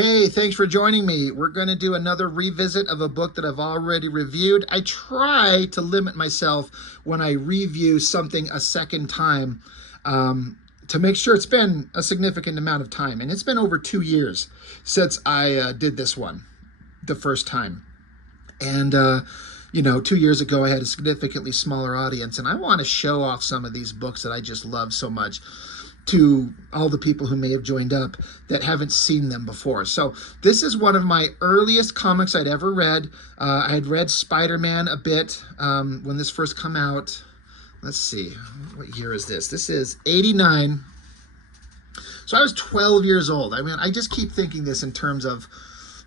Hey, thanks for joining me. We're going to do another revisit of a book that I've already reviewed. I try to limit myself when I review something a second time to make sure it's been a significant amount of time. And it's been over 2 years since I did this one the first time. And, 2 years ago, I had a significantly smaller audience, and I want to show off some of these books that I just love so much to all the people who may have joined up that haven't seen them before. So this is one of my earliest comics I'd ever read. I had read Spider-Man a bit when this first came out. Let's see, what year is this? This is 89. So I was 12 years old. I mean, I just keep thinking this in terms of,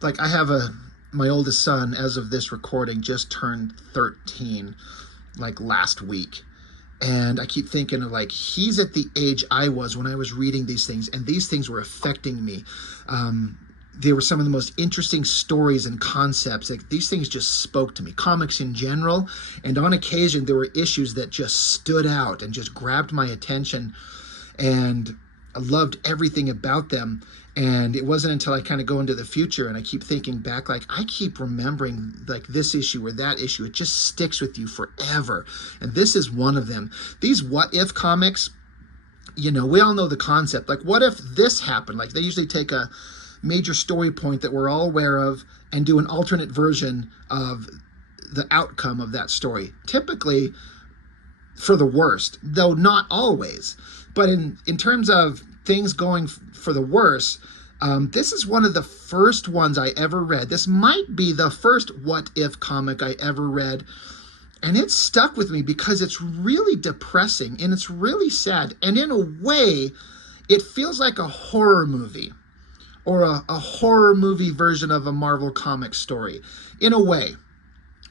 like, my oldest son, as of this recording, just turned 13, like, last week. And I keep thinking of, like, he's at the age I was when I was reading these things, and these things were affecting me. They were some of the most interesting stories and concepts. Like, these things just spoke to me. Comics in general, and on occasion there were issues that just stood out and just grabbed my attention, and I loved everything about them. And it wasn't until I kind of go into the future and I keep thinking back, like, I keep remembering, like, this issue or that issue. It just sticks with you forever. And this is one of them. These what if comics, we all know the concept. Like, what if this happened? Like, they usually take a major story point that we're all aware of and do an alternate version of the outcome of that story. Typically for the worst, though not always. But in terms of things going for the worse, this is one of the first ones I ever read. This might be the first what if comic I ever read, and it stuck with me because it's really depressing and it's really sad, and in a way it feels like a horror movie, or a horror movie version of a Marvel comic story in a way.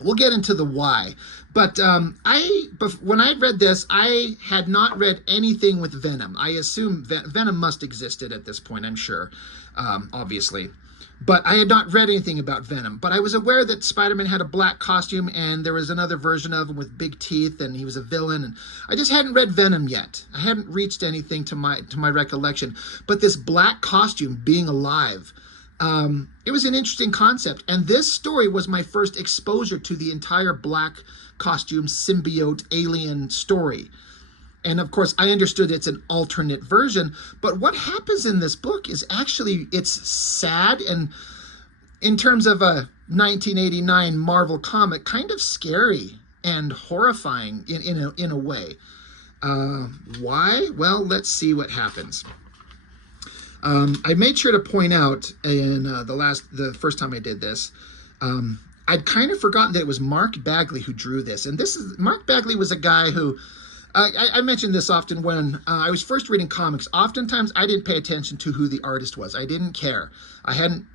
We'll get into the why. But when I read this, I had not read anything with Venom. I assume Venom must existed at this point, I'm sure, obviously. But I had not read anything about Venom. But I was aware that Spider-Man had a black costume, and there was another version of him with big teeth, and he was a villain. And I just hadn't read Venom yet. I hadn't reached anything to my recollection. But this black costume being alive, it was an interesting concept, and this story was my first exposure to the entire black costume symbiote alien story. And of course, I understood it's an alternate version, but what happens in this book is actually, it's sad, and in terms of a 1989 Marvel comic, kind of scary and horrifying in a way. Why? Well, let's see what happens. I made sure to point out in the first time I did this, I'd kind of forgotten that it was Mark Bagley who drew this. And Mark Bagley was a guy who, I mentioned this often when I was first reading comics. Oftentimes I didn't pay attention to who the artist was. I didn't care. I hadn't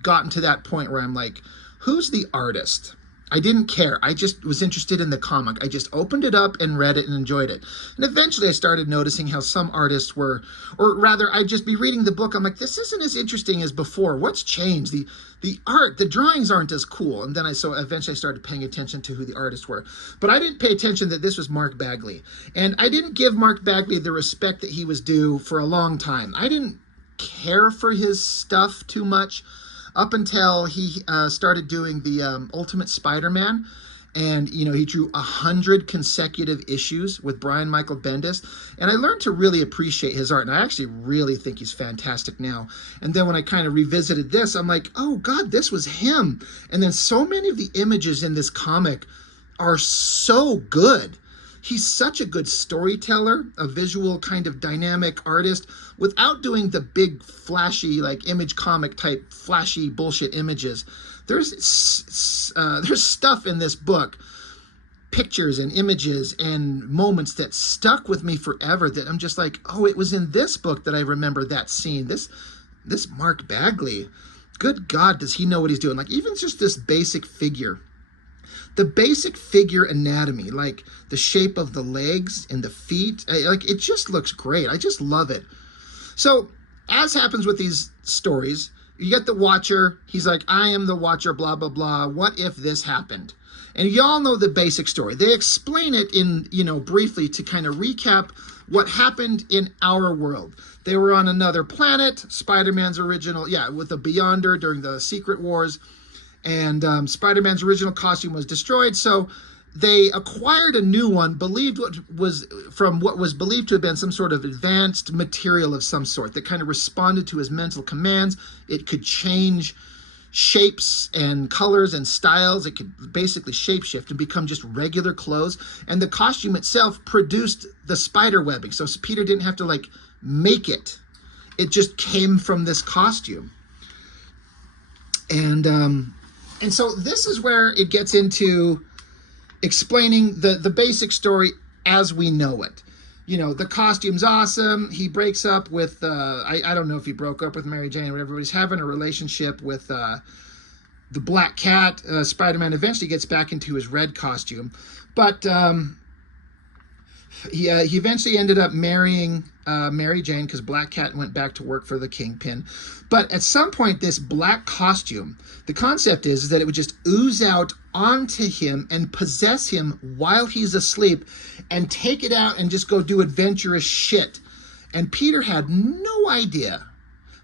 gotten to that point where I'm like, who's the artist? I didn't care. I just was interested in the comic. I just opened it up and read it and enjoyed it. And eventually I started noticing how some artists were, or rather, I'd just be reading the book. I'm like, this isn't as interesting as before. What's changed? The art, the drawings aren't as cool. And then eventually I started paying attention to who the artists were. But I didn't pay attention that this was Mark Bagley. And I didn't give Mark Bagley the respect that he was due for a long time. I didn't care for his stuff too much, up until he started doing the Ultimate Spider-Man. And, he drew 100 consecutive issues with Brian Michael Bendis. And I learned to really appreciate his art. And I actually really think he's fantastic now. And then when I kind of revisited this, I'm like, oh, God, this was him. And then so many of the images in this comic are so good. He's such a good storyteller, a visual kind of dynamic artist, without doing the big flashy, like, image comic type flashy bullshit images. There's stuff in this book, pictures and images and moments that stuck with me forever, that I'm just like, oh, it was in this book that I remember that scene. This Mark Bagley, good God, does he know what he's doing? Like, even just this basic figure. The basic figure anatomy, like the shape of the legs and the feet, like, it just looks great. I just love it. So, as happens with these stories, you get the Watcher. He's like, I am the Watcher, blah, blah, blah. What if this happened? And y'all know the basic story. They explain it in, briefly to kind of recap what happened in our world. They were on another planet, Spider-Man's original, with the Beyonder during the Secret Wars. And Spider-Man's original costume was destroyed. So they acquired a new one, from what was believed to have been some sort of advanced material of some sort that kind of responded to his mental commands. It could change shapes and colors and styles. It could basically shapeshift and become just regular clothes. And the costume itself produced the spider webbing. So Peter didn't have to make it. It just came from this costume. And so this is where it gets into explaining the basic story as we know it. The costume's awesome. He breaks up with, I don't know if he broke up with Mary Jane or whatever, but he's having a relationship with the Black Cat. Spider-Man eventually gets back into his red costume. But he eventually ended up marrying Mary Jane because Black Cat went back to work for the Kingpin. But at some point, this black costume, the concept is that it would just ooze out onto him and possess him while he's asleep and take it out and just go do adventurous shit. And Peter had no idea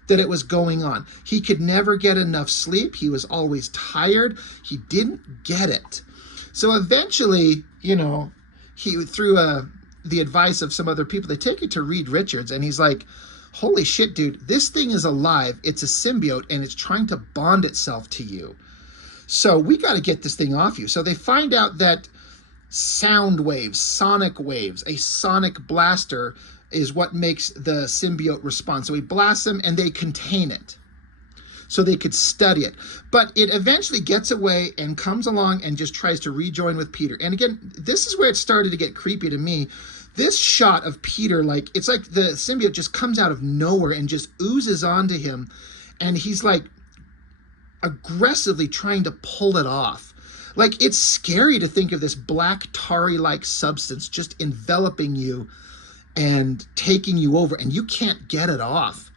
that it was going on. He could never get enough sleep. He was always tired. He didn't get it. So eventually, he, through the advice of some other people, they take it to Reed Richards, and he's like, holy shit, dude, this thing is alive. It's a symbiote, and it's trying to bond itself to you. So we got to get this thing off you. So they find out that sound waves, sonic waves, a sonic blaster is what makes the symbiote respond. So he blasts them, and they contain it so they could study it. But it eventually gets away and comes along and just tries to rejoin with Peter. And again, this is where it started to get creepy to me. This shot of Peter, it's like the symbiote just comes out of nowhere and just oozes onto him. And he's aggressively trying to pull it off. It's scary to think of this black tarry-like substance just enveloping you and taking you over, and you can't get it off.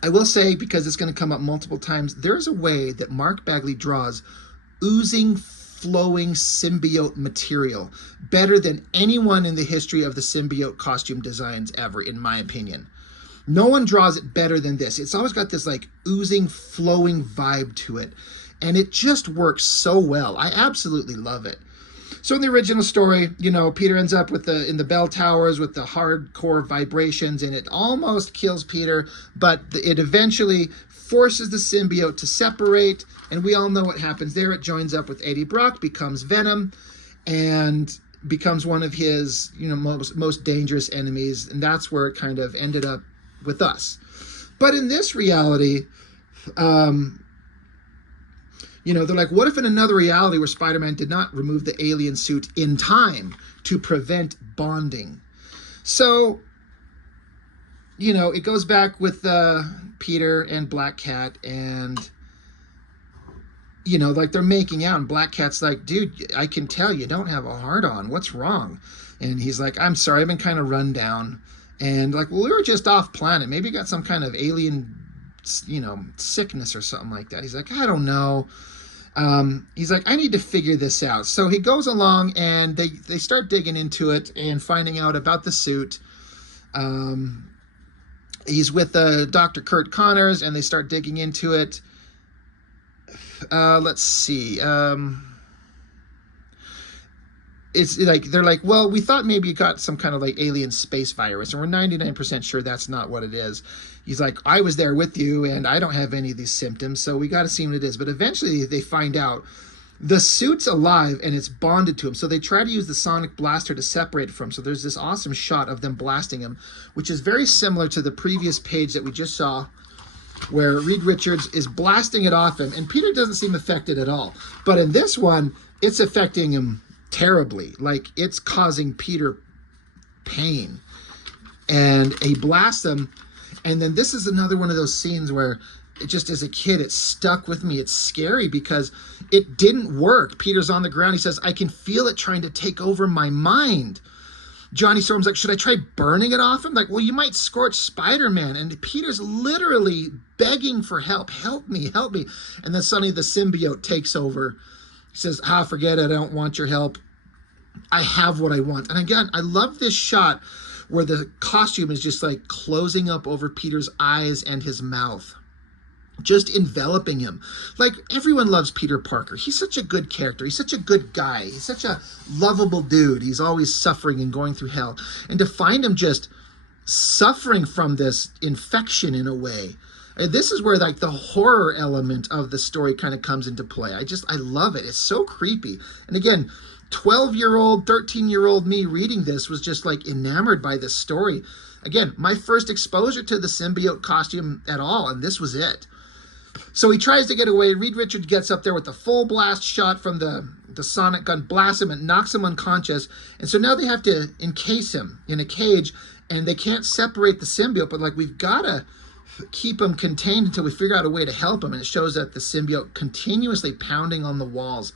I will say, because it's going to come up multiple times, there's a way that Mark Bagley draws oozing, flowing symbiote material better than anyone in the history of the symbiote costume designs ever, in my opinion. No one draws it better than this. It's always got this oozing, flowing vibe to it, and it just works so well. I absolutely love it. So in the original story, Peter ends up in the bell towers with the hardcore vibrations, and it almost kills Peter, but it eventually forces the symbiote to separate, and we all know what happens there. It joins up with Eddie Brock, becomes Venom, and becomes one of his most dangerous enemies, and that's where it kind of ended up with us. But in this reality, they're like, what if in another reality where Spider-Man did not remove the alien suit in time to prevent bonding? So, it goes back with Peter and Black Cat, and, they're making out, and Black Cat's like, dude, I can tell you don't have a heart-on. What's wrong? And he's like, I'm sorry, I've been kind of run down. And well, we were just off planet. Maybe you got some kind of alien, sickness or something like that. He's like, I don't know. He's like, I need to figure this out. So he goes along, and they start digging into it and finding out about the suit. He's with Dr. Kurt Connors, and they start digging into it. Let's see. It's they're like, well, we thought maybe you got some kind of alien space virus, and we're 99% sure that's not what it is. He's like, I was there with you, and I don't have any of these symptoms, so we got to see what it is. But eventually they find out the suit's alive, and it's bonded to him. So they try to use the sonic blaster to separate it from him. So there's this awesome shot of them blasting him, which is very similar to the previous page that we just saw, where Reed Richards is blasting it off him, and Peter doesn't seem affected at all. But in this one, it's affecting him terribly. It's causing Peter pain, and he blasts him. And then this is another one of those scenes where just as a kid, it stuck with me. It's scary because it didn't work. Peter's on the ground. He says, I can feel it trying to take over my mind. Johnny Storm's like, should I try burning it off him? Like, well, you might scorch Spider-Man. And Peter's literally begging for help. Help me, help me. And then suddenly the symbiote takes over. He says, forget it. I don't want your help. I have what I want. And again, I love this shot where the costume is just like closing up over Peter's eyes and his mouth, just enveloping him. Like, everyone loves Peter Parker. He's such a good character. He's such a good guy. He's such a lovable dude. He's always suffering and going through hell. And to find him just suffering from this infection in a way, this is where like the horror element of the story kind of comes into play. I love it. It's so creepy. And again, 12-year-old, 13-year-old me reading this was just like enamored by this story. Again, my first exposure to the symbiote costume at all, and this was it. So he tries to get away. Reed Richards gets up there with the full blast shot from the sonic gun, blasts him and knocks him unconscious. And so now they have to encase him in a cage, and they can't separate the symbiote, but like, we've got to keep him contained until we figure out a way to help him. And it shows that the symbiote continuously pounding on the walls.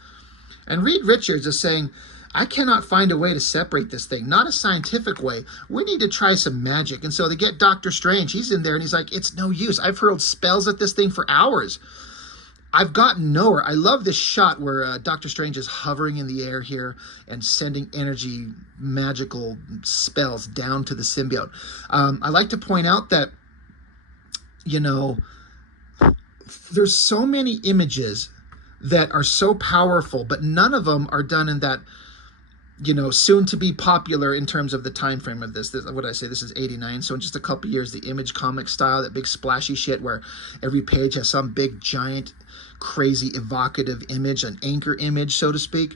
And Reed Richards is saying, I cannot find a way to separate this thing, not a scientific way. We need to try some magic. And so they get Doctor Strange. He's in there and he's like, it's no use. I've hurled spells at this thing for hours. I've gotten nowhere. I love this shot where Doctor Strange is hovering in the air here and sending energy, magical spells down to the symbiote. I like to point out that, you know, there's so many images that are so powerful, but none of them are done in that, you know, soon to be popular in terms of the time frame of this. What did I say? This is 89. So in just a couple years, the Image comic style, that big splashy shit where every page has some big, giant, crazy, evocative image, an anchor image, so to speak.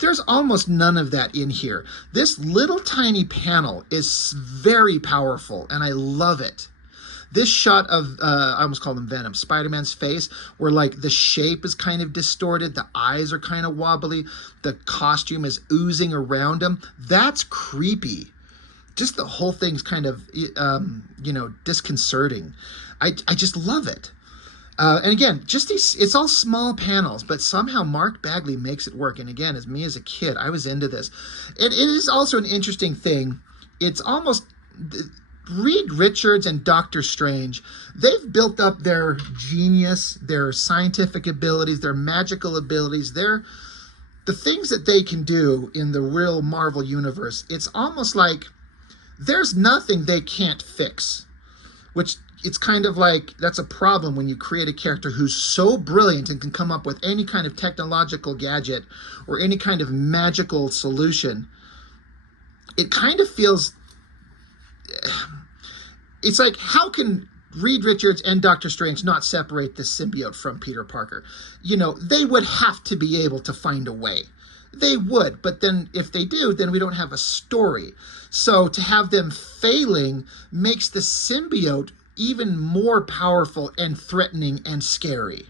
There's almost none of that in here. This little tiny panel is very powerful, and I love it. This shot of, I almost called him Venom, Spider-Man's face, where like the shape is kind of distorted, the eyes are kind of wobbly, the costume is oozing around him. That's creepy. Just the whole thing's kind of, you know, disconcerting. I just love it. And again, just these, it's all small panels, but somehow Mark Bagley makes it work. And again, as me as a kid, I was into this. It is also an interesting thing. It's almost... Reed Richards and Doctor Strange, they've built up their genius, their scientific abilities, their magical abilities, the things that they can do in the real Marvel universe. It's almost like there's nothing they can't fix, which it's kind of like that's a problem when you create a character who's so brilliant and can come up with any kind of technological gadget or any kind of magical solution. It kind of feels... It's like, how can Reed Richards and Doctor Strange not separate this symbiote from Peter Parker? You know, they would have to be able to find a way. They would, but then if they do, then we don't have a story. So to have them failing makes the symbiote even more powerful and threatening and scary.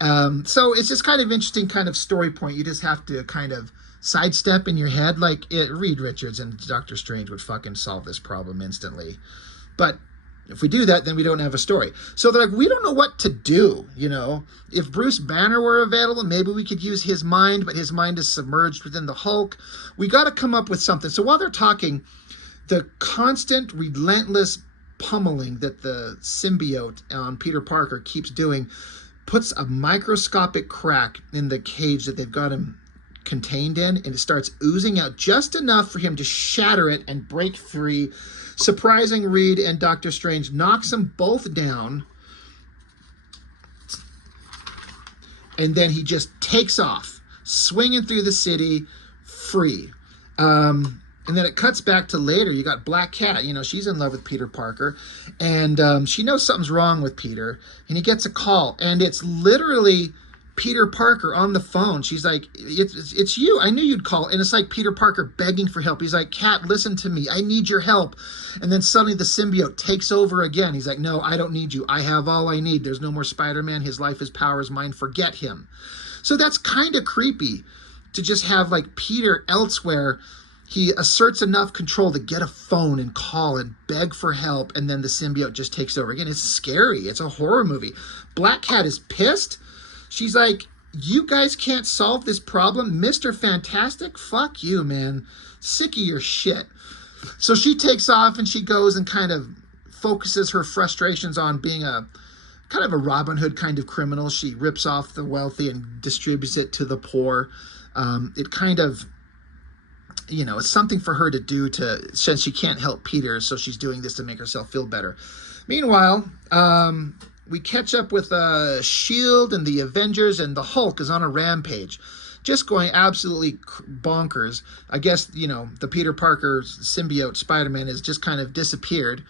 So it's just kind of interesting kind of story point. You just have to kind of sidestep in your head, like Reed Richards and Doctor Strange would fucking solve this problem instantly. But if we do that, then we don't have a story. So they're like, we don't know what to do, you know. If Bruce Banner were available, maybe we could use his mind, but his mind is submerged within the Hulk. We got to come up with something. So while they're talking, the constant, relentless pummeling that the symbiote on Peter Parker keeps doing puts a microscopic crack in the cage that they've got him contained in, and it starts oozing out just enough for him to shatter it and break free. Surprising Reed and Doctor Strange knocks them both down, and then he just takes off, swinging through the city, free. And then it cuts back to later. You got Black Cat. You know, she's in love with Peter Parker, and she knows something's wrong with Peter, and he gets a call, and it's literally Peter Parker on the phone. She's like, it's you. I knew you'd call. And it's like Peter Parker begging for help. He's like, Cat, listen to me. I need your help. And then suddenly the symbiote takes over again. He's like, no, I don't need you. I have all I need. There's no more Spider-Man. His life, his power is mine. Forget him. So that's kind of creepy to just have like Peter elsewhere. He asserts enough control to get a phone and call and beg for help. And then the symbiote just takes over again. It's scary. It's a horror movie. Black Cat is pissed. She's like, You guys can't solve this problem? Mr. Fantastic? Fuck you, man. Sick of your shit. So she takes off and she goes and kind of focuses her frustrations on being a kind of a Robin Hood kind of criminal. She rips off the wealthy and distributes it to the poor. It kind of, you know, it's something for her to do to, since she can't help Peter, so she's doing this to make herself feel better. Meanwhile, we catch up with S.H.I.E.L.D. and the Avengers, and the Hulk is on a rampage, just going absolutely bonkers. I guess, you know, the Peter Parker symbiote Spider-Man has just kind of disappeared.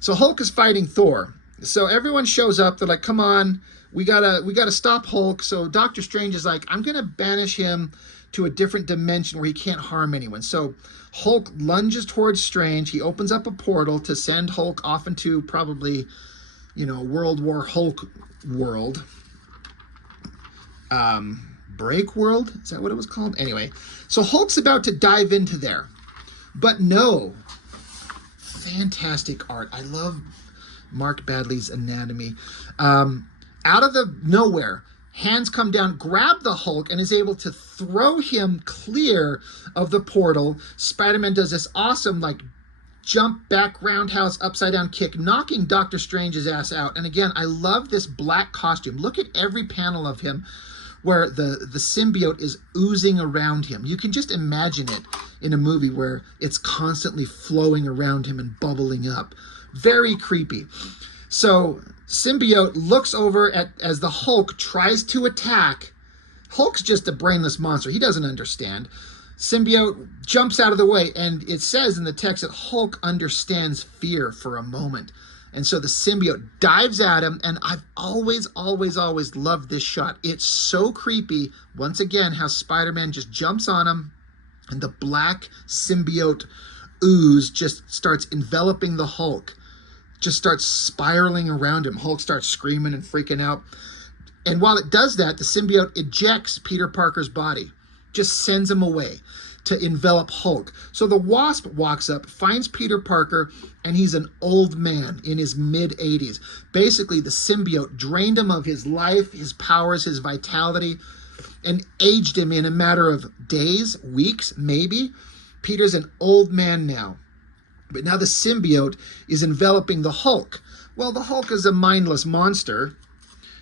So Hulk is fighting Thor. So everyone shows up. They're like, come on, we gotta stop Hulk. So Doctor Strange is like, I'm gonna banish him to a different dimension where he can't harm anyone. So Hulk lunges towards Strange. He opens up a portal to send Hulk off into probably, you know, World War Hulk world. Break World? Is that what it was called? Anyway, so Hulk's about to dive into there. But no. Fantastic art. I love Mark Bagley's anatomy. Out of the nowhere, hands come down, grab the Hulk, and is able to throw him clear of the portal. Spider-Man does this awesome, like, jump back roundhouse upside down kick, knocking Doctor Strange's ass out. And again, I love this black costume. Look at every panel of him where the symbiote is oozing around him. You can just imagine it in a movie where it's constantly flowing around him and bubbling up. Very creepy. So symbiote looks over at as the Hulk tries to attack. Hulk's just a brainless monster. He doesn't understand. Symbiote jumps out of the way, and it says in the text that Hulk understands fear for a moment. And so the symbiote dives at him, and I've always loved this shot. It's so creepy, once again, how Spider-Man just jumps on him, and the black symbiote ooze just starts enveloping the Hulk, just starts spiraling around him. Hulk starts screaming and freaking out. And while it does that, the symbiote ejects Peter Parker's body, just sends him away to envelop Hulk. So the Wasp walks up, finds Peter Parker, and he's an old man in his mid-80s. Basically, the symbiote drained him of his life, his powers, his vitality, and aged him in a matter of days, weeks, maybe. Peter's an old man now. But now the symbiote is enveloping the Hulk. Well, the Hulk is a mindless monster.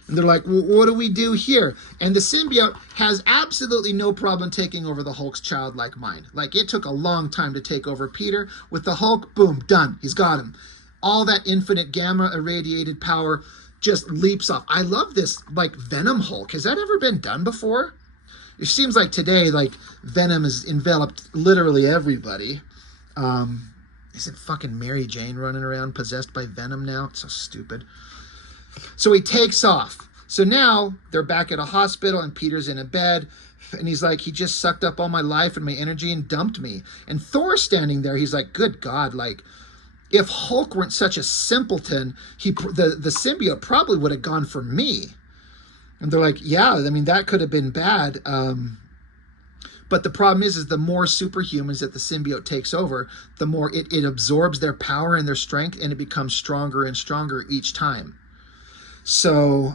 And they're like, well, what do we do here? And the symbiote has absolutely no problem taking over the Hulk's childlike mind. Like, it took a long time to take over Peter. With the Hulk, boom, done. He's got him. All that infinite gamma irradiated power just leaps off. I love this, like, Venom Hulk. Has that ever been done before? It seems like today, like, Venom has enveloped literally everybody. Is it fucking Mary Jane running around possessed by Venom now? It's so stupid. So he takes off. So now they're back at a hospital and Peter's in a bed. And he's like, he just sucked up all my life and my energy and dumped me. And Thor's standing there. He's like, good God, like, if Hulk weren't such a simpleton, the symbiote probably would have gone for me. And they're like, yeah, I mean, that could have been bad. But the problem is the more superhumans that the symbiote takes over, the more it absorbs their power and their strength, and it becomes stronger and stronger each time. So,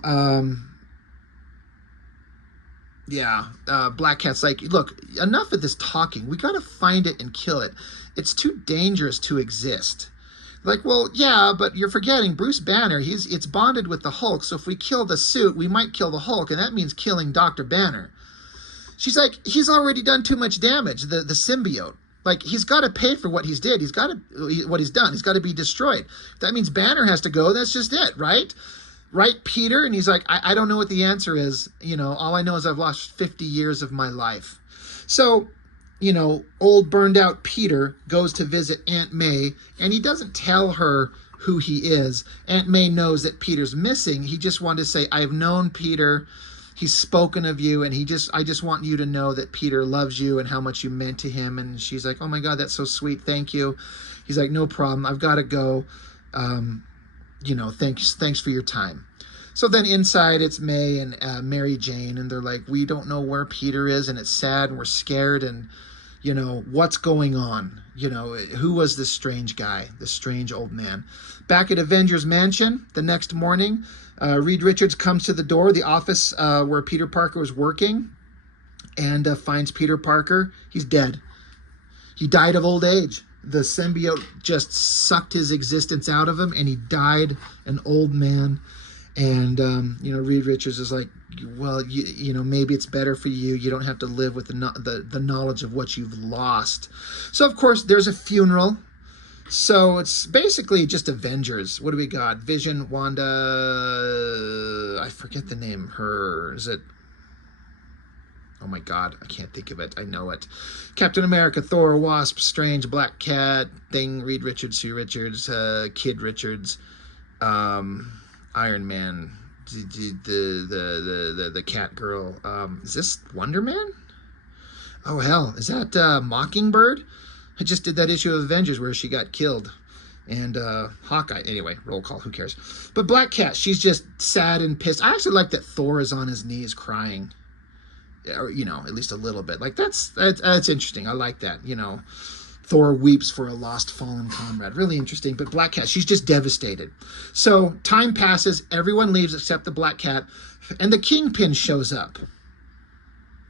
Black Cat's like, look, enough of this talking. We got to find it and kill it. It's too dangerous to exist. Like, well, yeah, but you're forgetting Bruce Banner. It's bonded with the Hulk, so if we kill the suit, we might kill the Hulk, and that means killing Dr. Banner. She's like, he's already done too much damage, the symbiote. Like, he's got to pay for what he's did. What he's done. He's got to be destroyed. That means Banner has to go. That's just it, right? Right, Peter? And he's like, I don't know what the answer is. You know, all I know is I've lost 50 years of my life. So, you know, old burned out Peter goes to visit Aunt May, and he doesn't tell her who he is. Aunt May knows that Peter's missing. He just wanted to say, I've known Peter. He's spoken of you, and I just want you to know that Peter loves you and how much you meant to him. And she's like, oh my God, that's so sweet. Thank you. He's like, no problem. I've got to go. You know, thanks for your time. So then inside it's May and Mary Jane, and they're like, we don't know where Peter is, and it's sad, and we're scared, and, what's going on? Who was this strange guy, this strange old man? Back at Avengers Mansion the next morning, Reed Richards comes to the door, the office where Peter Parker was working, and finds Peter Parker. He's dead. He died of old age. The symbiote just sucked his existence out of him, and he died an old man. And, Reed Richards is like, well, maybe it's better for you. You don't have to live with the knowledge of what you've lost. So, of course, there's a funeral. So it's basically just Avengers. What do we got? Vision, Wanda, I forget the name. Is it? Oh my God, I can't think of it. I know it. Captain America, Thor, Wasp, Strange, Black Cat, Thing, Reed Richards, Sue Richards, Kid Richards, Iron Man, the Cat Girl. Is this Wonder Man? Oh hell, is that Mockingbird? I just did that issue of Avengers where she got killed. And Hawkeye. Anyway, roll call, who cares? But Black Cat, she's just sad and pissed. I actually like that Thor is on his knees crying. Or, at least a little bit. Like, that's interesting. I like that. Thor weeps for a lost fallen comrade. Really interesting. But Black Cat, she's just devastated. So time passes. Everyone leaves except the Black Cat. And the Kingpin shows up.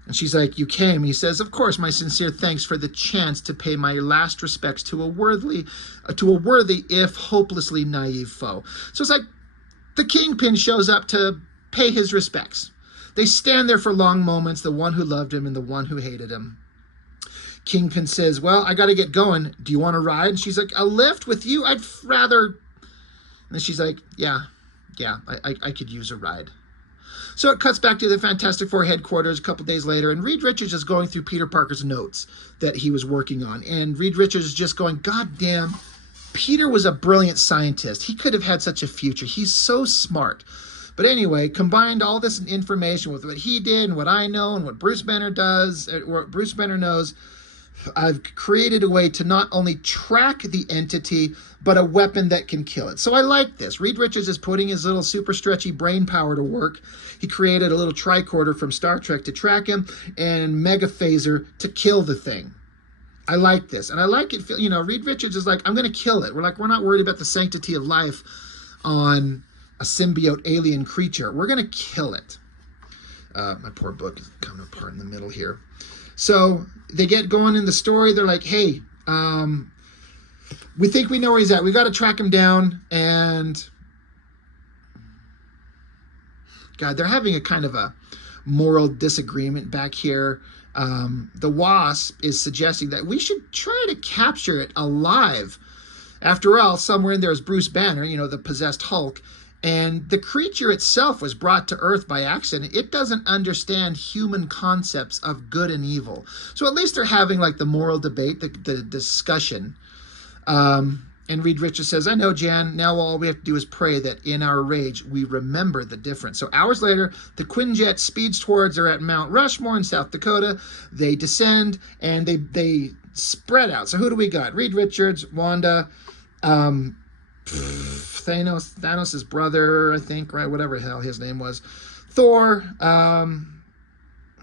And she's like, you came. He says, of course, my sincere thanks for the chance to pay my last respects to a worthy, if hopelessly naive foe. So it's like the Kingpin shows up to pay his respects. They stand there for long moments, the one who loved him and the one who hated him. Kingpin says, well, I got to get going. Do you want to ride? And she's like, a lift with you? I'd rather... And then she's like, yeah, I could use a ride. So it cuts back to the Fantastic Four headquarters a couple days later, and Reed Richards is going through Peter Parker's notes that he was working on. And Reed Richards is just going, God damn, Peter was a brilliant scientist. He could have had such a future. He's so smart. But anyway, combined all this information with what he did and what I know and what Bruce Banner does, what Bruce Banner knows, I've created a way to not only track the entity, but a weapon that can kill it. So I like this. Reed Richards is putting his little super stretchy brain power to work. He created a little tricorder from Star Trek to track him and Mega Phaser to kill the thing. I like this. And I like it. Reed Richards is like, I'm going to kill it. We're not worried about the sanctity of life on a symbiote alien creature. We're going to kill it. My poor book is coming apart in the middle here. So they get going in the story. They're like, hey, we think we know where he's at. We got to track him down. And God, they're having a kind of a moral disagreement back here. The Wasp is suggesting that we should try to capture it alive. After all, somewhere in there is Bruce Banner, the possessed Hulk. And the creature itself was brought to Earth by accident. It doesn't understand human concepts of good and evil. So at least they're having like the moral debate, the discussion. And Reed Richards says, I know, Jan, now all we have to do is pray that in our rage, we remember the difference. So hours later, the Quinjet speeds towards her at Mount Rushmore in South Dakota. They descend and they spread out. So who do we got? Reed Richards, Wanda, Thanos' brother, I think, right? Whatever the hell his name was. Thor. I'm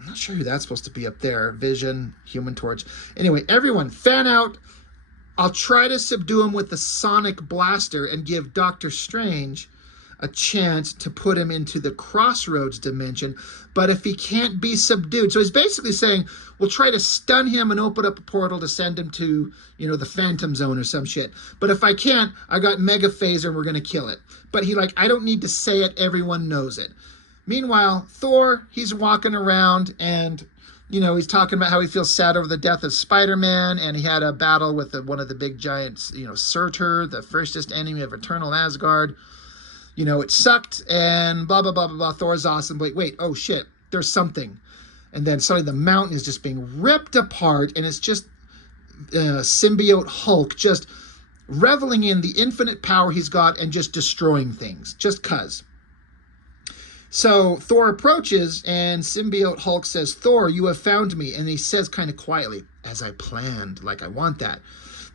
not sure who that's supposed to be up there. Vision, Human Torch. Anyway, everyone, fan out. I'll try to subdue him with the sonic blaster and give Doctor Strange a chance to put him into the Crossroads dimension. But if he can't be subdued, so he's basically saying, we'll try to stun him and open up a portal to send him to, the Phantom Zone or some shit. But if I can't, I got Mega Phaser and we're going to kill it. But I don't need to say it. Everyone knows it. Meanwhile, Thor, he's walking around and, he's talking about how he feels sad over the death of Spider-Man, and he had a battle with one of the big giants, Surtur, the fiercest enemy of Eternal Asgard. It sucked and blah, blah, blah, blah, blah. Thor's awesome. Wait, oh shit, there's something. And then suddenly the mountain is just being ripped apart, and it's just symbiote Hulk just reveling in the infinite power he's got and just destroying things, just cuz. So Thor approaches, and symbiote Hulk says, Thor, you have found me. And he says kind of quietly, as I planned, like I want that.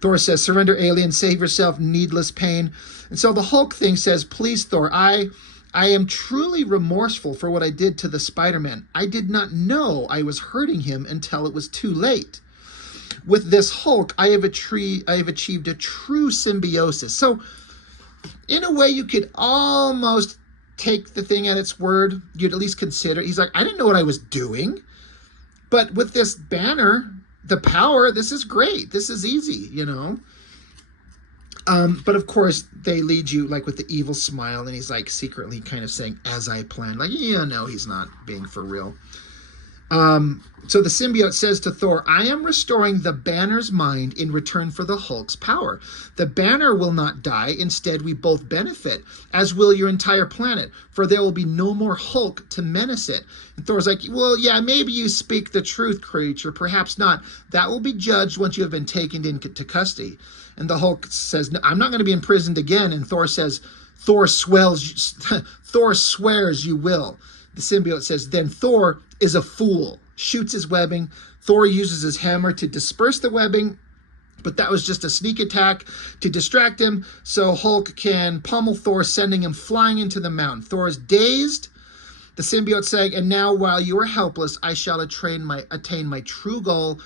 Thor says, surrender, alien, save yourself, needless pain. And so the Hulk thing says, please, Thor, I am truly remorseful for what I did to the Spider-Man. I did not know I was hurting him until it was too late. With this Hulk, I have achieved a true symbiosis. So in a way, you could almost take the thing at its word. You'd at least consider. He's like, I didn't know what I was doing. But with this banner, the power, this is great. This is easy, you know. But of course, they lead you like with the evil smile, and he's like secretly kind of saying, as I planned. Like, yeah, no, he's not being for real. So the symbiote says to Thor, I am restoring the banner's mind in return for the Hulk's power. The banner will not die. Instead, we both benefit, as will your entire planet, for there will be no more Hulk to menace it. And Thor's like, well, yeah, maybe you speak the truth, creature. Perhaps not. That will be judged once you have been taken into custody. And the Hulk says, no, I'm not going to be imprisoned again. And Thor says, Thor swears you will. The symbiote says, then Thor is a fool, shoots his webbing. Thor uses his hammer to disperse the webbing, but that was just a sneak attack to distract him, so Hulk can pummel Thor, sending him flying into the mountain. Thor is dazed. The symbiote saying, and now while you are helpless, I shall attain my true goal.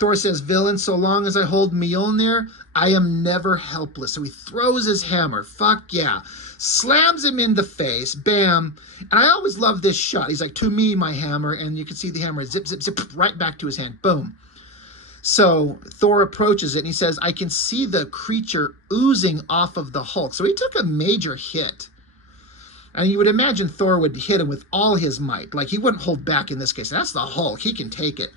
Thor says, villain, so long as I hold Mjolnir, I am never helpless. So he throws his hammer. Fuck yeah. Slams him in the face. Bam. And I always love this shot. He's like, to me, my hammer. And you can see the hammer zip, zip, zip, right back to his hand. Boom. So Thor approaches it and he says, I can see the creature oozing off of the Hulk. So he took a major hit. And you would imagine Thor would hit him with all his might. Like he wouldn't hold back in this case. That's the Hulk. He can take it.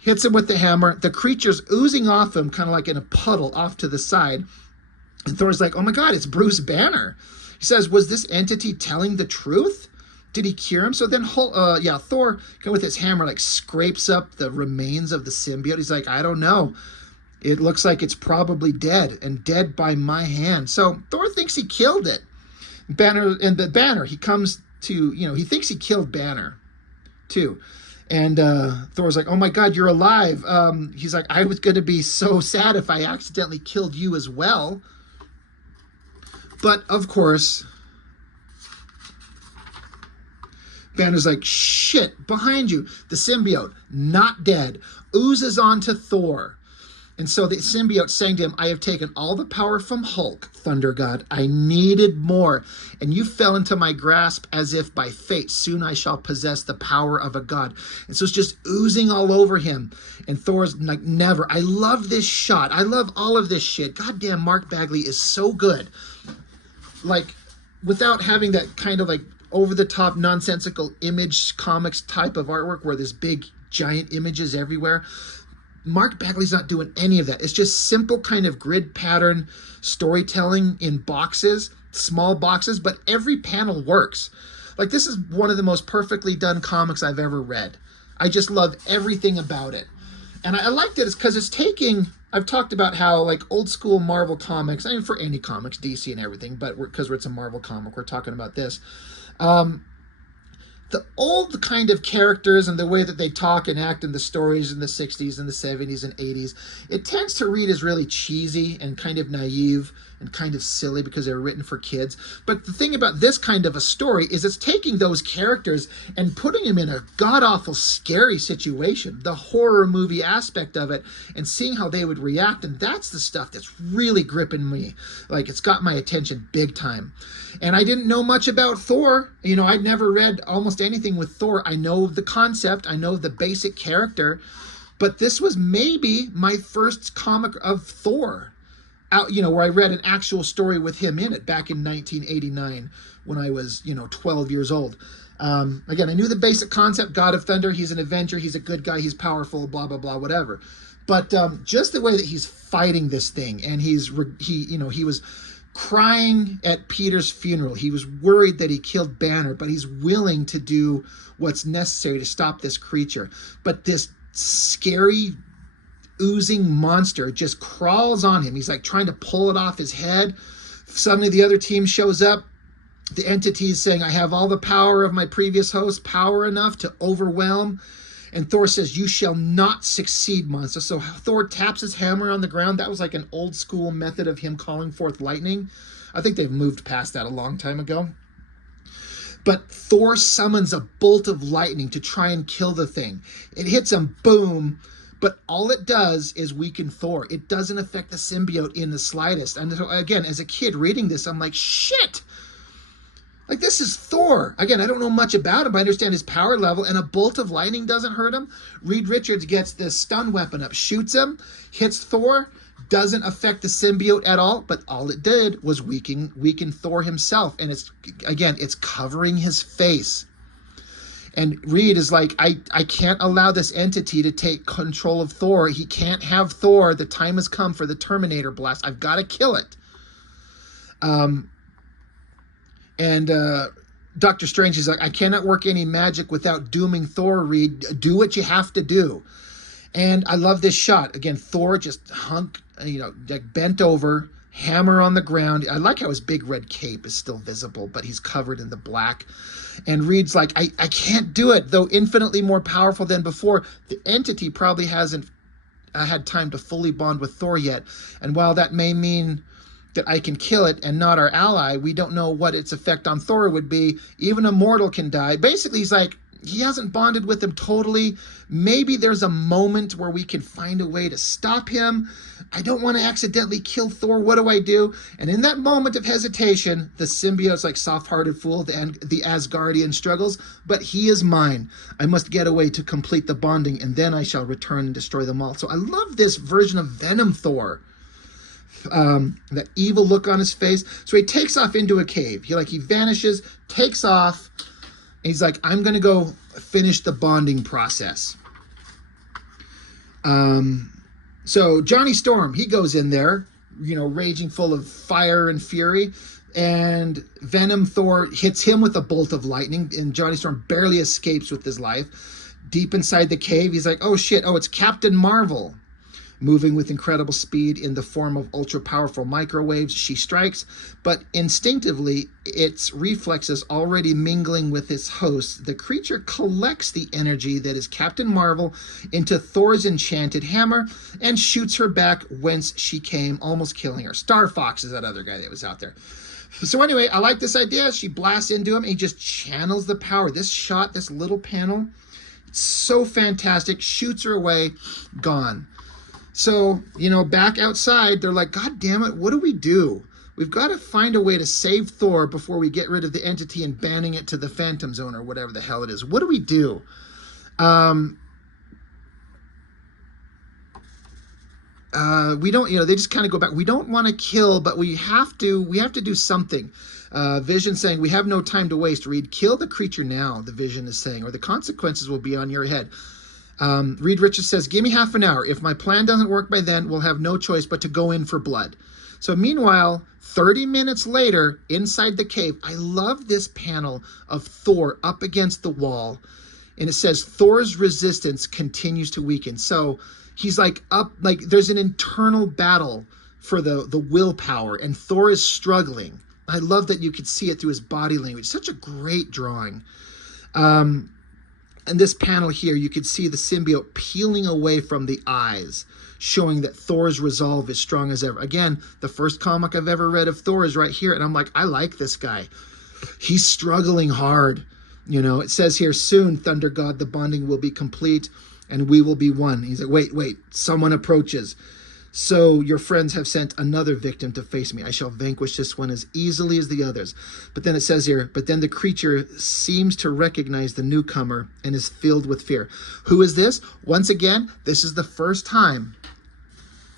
Hits him with the hammer. The creature's oozing off him, kind of like in a puddle off to the side. And Thor's like, oh my God, it's Bruce Banner. He says, was this entity telling the truth? Did he cure him? So then, Thor, with his hammer, like scrapes up the remains of the symbiote. He's like, I don't know. It looks like it's probably dead, and dead by my hand. So Thor thinks he killed it. Banner, he comes to, he thinks he killed Banner, too. And Thor's like, oh my God, you're alive. He's like, I was going to be so sad if I accidentally killed you as well. But of course, Banner's like, shit, behind you. The symbiote, not dead, oozes onto Thor. And so the symbiote saying to him, I have taken all the power from Hulk, Thunder God. I needed more. And you fell into my grasp as if by fate. Soon I shall possess the power of a god. And so it's just oozing all over him. And Thor's like, never. I love this shot. I love all of this shit. Goddamn, Mark Bagley is so good. Like, without having that kind of like over-the-top, nonsensical image comics type of artwork where there's big, giant images everywhere. Mark Bagley's not doing any of that. It's just simple kind of grid pattern storytelling in boxes, small boxes, but every panel works. Like, this is one of the most perfectly done comics I've ever read. I just love everything about it. And I liked it because it's taking, I've talked about how like old school Marvel comics, I mean for any comics, DC and everything, but because it's a Marvel comic, we're talking about this. The old kind of characters and the way that they talk and act in the stories in the 60s and the 70s and 80s, it tends to read as really cheesy and kind of naive and kind of silly because they're written for kids. But the thing about this kind of a story is it's taking those characters and putting them in a god-awful scary situation, the horror movie aspect of it, and seeing how they would react. And that's the stuff that's really gripping me. Like, it's got my attention big time. And I didn't know much about Thor. I'd never read almost anything with Thor. I know the concept. I know the basic character. But this was maybe my first comic of Thor. Where I read an actual story with him in it back in 1989 when I was, 12 years old. Again, I knew the basic concept, God of Thunder, he's an Avenger, he's a good guy, he's powerful, blah, blah, blah, whatever. But just the way that he's fighting this thing, and he was crying at Peter's funeral. He was worried that he killed Banner, but he's willing to do what's necessary to stop this creature. But this scary oozing monster just crawls on him. He's like trying to pull it off his head. Suddenly the other team shows up. The entity is saying, I have all the power of my previous host, power enough to overwhelm. And Thor says, you shall not succeed, monster. So Thor taps his hammer on the ground. That was like an old school method of him calling forth lightning. I think they've moved past that a long time ago. But Thor summons a bolt of lightning to try and kill the thing. It hits him, boom. But all it does is weaken Thor. It doesn't affect the symbiote in the slightest. And so, again, as a kid reading this, I'm like, shit! Like, this is Thor. Again, I don't know much about him, but I understand his power level, and a bolt of lightning doesn't hurt him. Reed Richards gets this stun weapon up, shoots him, hits Thor, doesn't affect the symbiote at all, but all it did was weaken Thor himself. And it's covering his face. And Reed is like, I can't allow this entity to take control of Thor. He can't have Thor. The time has come for the Terminator blast. I've got to kill it. Dr. Strange is like, I cannot work any magic without dooming Thor, Reed. Do what you have to do. And I love this shot. Again, Thor just like bent over, hammer on the ground. I like how his big red cape is still visible, but he's covered in the black. And Reed's like, I can't do it, though infinitely more powerful than before. The entity probably hasn't had time to fully bond with Thor yet. And while that may mean that I can kill it and not our ally, we don't know what its effect on Thor would be. Even a mortal can die. Basically, he's like, he hasn't bonded with him totally. Maybe there's a moment where we can find a way to stop him. I don't want to accidentally kill Thor. What do I do? And in that moment of hesitation, the symbiote's like soft-hearted fool, the Asgardian struggles, but he is mine. I must get away to complete the bonding, and then I shall return and destroy them all. So I love this version of Venom Thor. That evil look on his face. So he takes off into a cave. He vanishes, takes off, and he's like, I'm going to go finish the bonding process. So Johnny Storm, he goes in there, raging full of fire and fury, and Venom Thor hits him with a bolt of lightning, and Johnny Storm barely escapes with his life. Deep inside the cave, he's like, oh shit, it's Captain Marvel. Moving with incredible speed in the form of ultra-powerful microwaves, she strikes, but instinctively, its reflexes already mingling with its host, the creature collects the energy that is Captain Marvel into Thor's enchanted hammer and shoots her back whence she came, almost killing her. Star Fox is that other guy that was out there. So anyway, I like this idea. She blasts into him, and he just channels the power. This shot, this little panel, it's so fantastic. Shoots her away, gone. So, back outside, they're like, God damn it, what do we do? We've got to find a way to save Thor before we get rid of the entity and banning it to the Phantom Zone or whatever the hell it is. What do we do? We don't, they just kind of go back. We don't want to kill, but we have to do something. Vision saying, we have no time to waste, Reed. Kill the creature now, the Vision is saying, or the consequences will be on your head. Reed Richards says, give me half an hour. If my plan doesn't work by then, we'll have no choice but to go in for blood. So meanwhile, 30 minutes later, inside the cave, I love this panel of Thor up against the wall. And it says, Thor's resistance continues to weaken. So he's there's an internal battle for the willpower, and Thor is struggling. I love that you could see it through his body language. Such a great drawing. And this panel here, you could see the symbiote peeling away from the eyes, showing that Thor's resolve is strong as ever. Again, the first comic I've ever read of Thor is right here, and I'm like, I like this guy. He's struggling hard. It says here, soon, Thunder God, the bonding will be complete, and we will be one. He's like, wait, someone approaches. So your friends have sent another victim to face me. I shall vanquish this one as easily as the others. But then it says here, but then the creature seems to recognize the newcomer and is filled with fear. Who is this? Once again, this is the first time,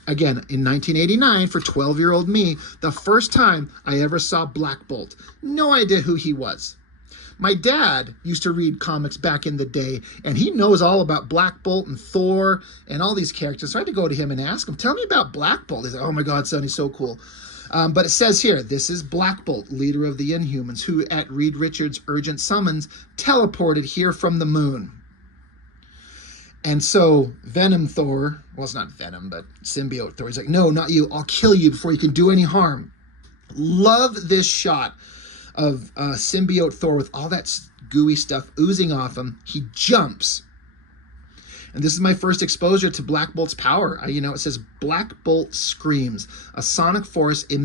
again, in 1989, for 12-year-old me, the first time I ever saw Black Bolt. No idea who he was. My dad used to read comics back in the day, and he knows all about Black Bolt and Thor and all these characters. So I had to go to him and ask him, tell me about Black Bolt. He's like, oh my God, son, he's so cool. But it says here, this is Black Bolt, leader of the Inhumans, who at Reed Richards' urgent summons teleported here from the moon. And so Venom Thor, well, it's not Venom, but Symbiote Thor, he's like, no, not you. I'll kill you before you can do any harm. Love this shot of Symbiote Thor with all that gooey stuff oozing off him. He jumps. And this is my first exposure to Black Bolt's power. It says Black Bolt screams. A sonic force that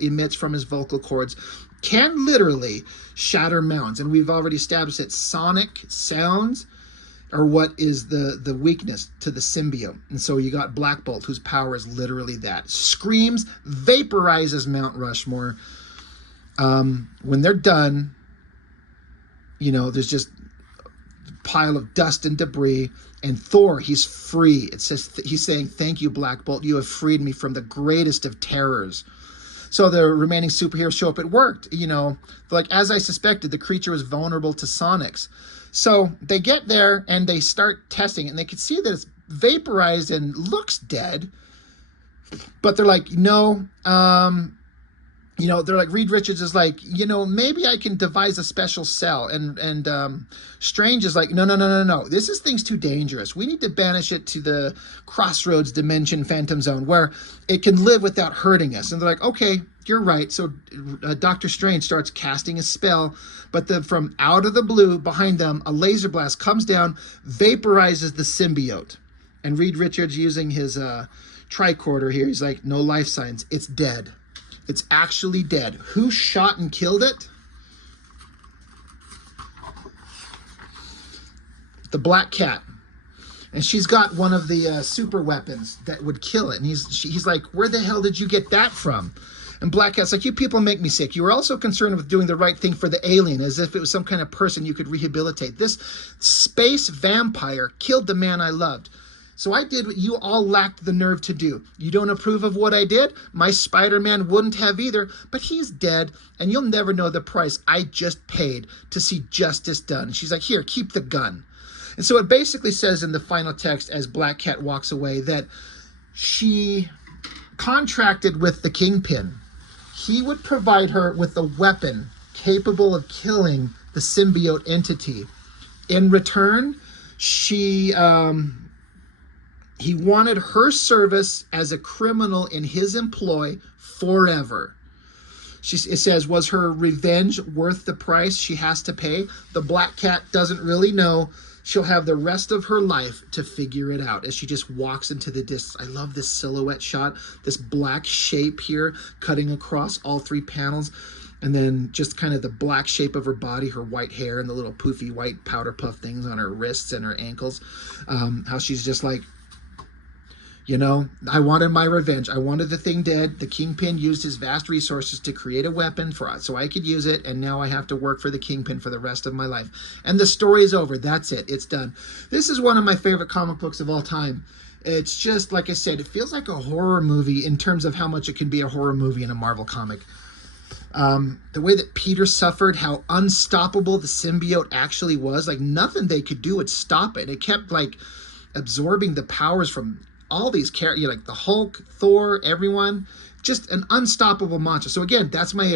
emits from his vocal cords can literally shatter mountains. And we've already established that sonic sounds or what is the weakness to the symbiote. And so you got Black Bolt, whose power is literally that. Screams, vaporizes Mount Rushmore. When they're done, you know, there's just a pile of dust and debris. And Thor, he's free. It says he's saying, "Thank you, Black Bolt. You have freed me from the greatest of terrors." So the remaining superheroes show up. It worked, you know. Like, as I suspected, the creature was vulnerable to sonics. So they get there and they start testing, and they can see that it's vaporized and looks dead. But they're like, no, you know, they're like, Reed Richards is like, you know, maybe I can devise a special cell. And Strange is like, no. This thing's too dangerous. We need to banish it to the Crossroads Dimension Phantom Zone where it can live without hurting us. And they're like, okay, you're right. So Doctor Strange starts casting a spell, but from out of the blue behind them, a laser blast comes down, vaporizes the symbiote. And Reed Richards, using his tricorder here, he's like, no life signs. It's dead. It's actually dead. Who shot and killed it? The Black Cat. And she's got one of the super weapons that would kill it. And he's like, where the hell did you get that from? And Black Cat's like, you people make me sick. You were also concerned with doing the right thing for the alien, as if it was some kind of person you could rehabilitate. This space vampire killed the man I loved. So I did what you all lacked the nerve to do. You don't approve of what I did? My Spider-Man wouldn't have either, but he's dead, and you'll never know the price I just paid to see justice done. She's like, here, keep the gun. And so it basically says in the final text, as Black Cat walks away, that she contracted with the Kingpin. He would provide her with a weapon capable of killing the symbiote entity. In return, he wanted her service as a criminal in his employ forever. It says, was her revenge worth the price she has to pay? The Black Cat doesn't really know. She'll have the rest of her life to figure it out as she just walks into the distance. I love this silhouette shot, this black shape here cutting across all three panels. And then just kind of the black shape of her body, her white hair, and the little poofy white powder puff things on her wrists and her ankles. How she's just like, you know, I wanted my revenge. I wanted the thing dead. The Kingpin used his vast resources to create a weapon for us so I could use it, and now I have to work for the Kingpin for the rest of my life. And the story's over. That's it. It's done. This is one of my favorite comic books of all time. It's just, like I said, it feels like a horror movie in terms of how much it can be a horror movie in a Marvel comic. The way that Peter suffered, how unstoppable the symbiote actually was. Like, nothing they could do would stop it. It kept, like, absorbing the powers from all these characters, you know, like the Hulk, Thor, everyone, just an unstoppable monster. So again, that's my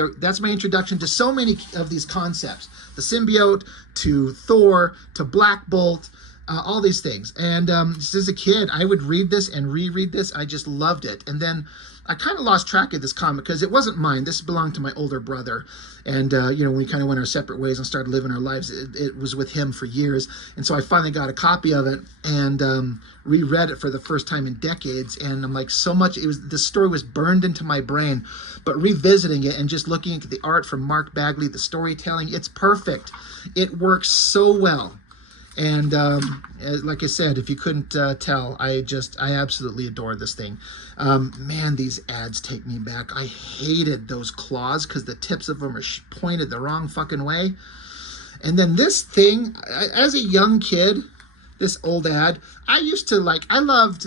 introduction to so many of these concepts: the symbiote, to Thor, to Black Bolt, all these things. And just as a kid, I would read this and reread this. I just loved it. And then I kind of lost track of this comic because it wasn't mine. This belonged to my older brother. And, you know, we kind of went our separate ways and started living our lives. It was with him for years. And so I finally got a copy of it and reread it for the first time in decades. And I'm like, so much, the story was burned into my brain. But revisiting it and just looking into the art from Mark Bagley, the storytelling, it's perfect. It works so well. And like I said, if you couldn't tell, I absolutely adore this thing. Man, these ads take me back. I hated those claws because the tips of them are pointed the wrong fucking way. And then this thing, as a young kid, this old ad, I loved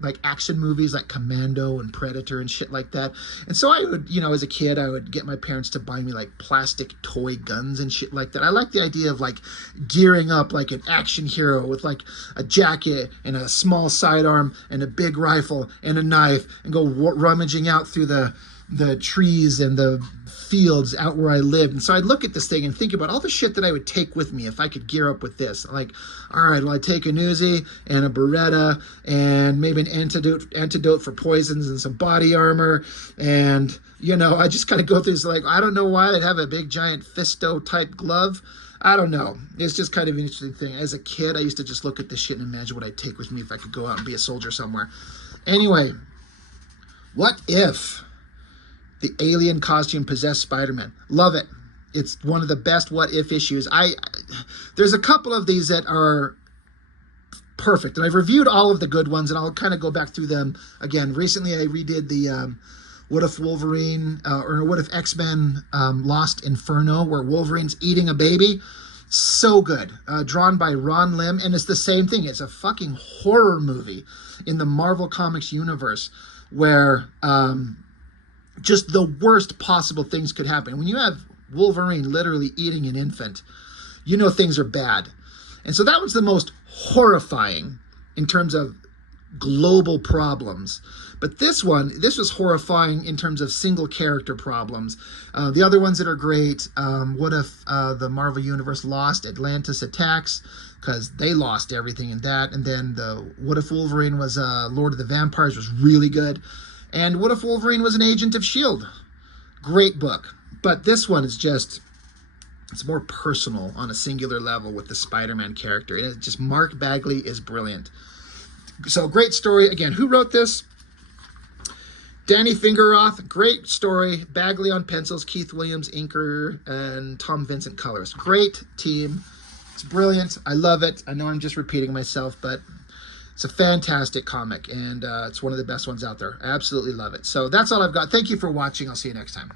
like action movies like Commando and Predator and shit like that. And so I would, you know, as a kid, I would get my parents to buy me like plastic toy guns and shit like that. I like the idea of like gearing up like an action hero with like a jacket and a small sidearm and a big rifle and a knife and go rummaging out through the trees and the fields out where I lived. And so I'd look at this thing and think about all the shit that I would take with me if I could gear up with this. Like, all right, well, I'd take an Uzi and a Beretta and maybe an antidote for poisons and some body armor. And, you know, I just kind of go through this, like, I don't know why I'd have a big giant Fisto type glove. I don't know. It's just kind of an interesting thing. As a kid, I used to just look at this shit and imagine what I'd take with me if I could go out and be a soldier somewhere. Anyway, what if the alien costume possessed Spider-Man? Love it. It's one of the best what if issues. There's a couple of these that are perfect. And I've reviewed all of the good ones, and I'll kind of go back through them again. Recently, I redid the What If Wolverine, or What If X-Men Lost Inferno, where Wolverine's eating a baby. So good. Drawn by Ron Lim, and it's the same thing. It's a fucking horror movie in the Marvel Comics universe where just the worst possible things could happen. When you have Wolverine literally eating an infant, you know things are bad. And so that was the most horrifying in terms of global problems. But this was horrifying in terms of single character problems. The other ones that are great, what if the Marvel Universe lost Atlantis Attacks, because they lost everything in that. And then the What If Wolverine was Lord of the Vampires was really good. And What If Wolverine was an agent of S.H.I.E.L.D.? Great book. But this one is just, it's more personal on a singular level with the Spider-Man character. And it's just, Mark Bagley is brilliant. So great story. Again, who wrote this? Danny Fingeroth. Great story. Bagley on pencils, Keith Williams inker, and Tom Vincent colors. Great team. It's brilliant. I love it. I know I'm just repeating myself, but it's a fantastic comic, and it's one of the best ones out there. I absolutely love it. So that's all I've got. Thank you for watching. I'll see you next time.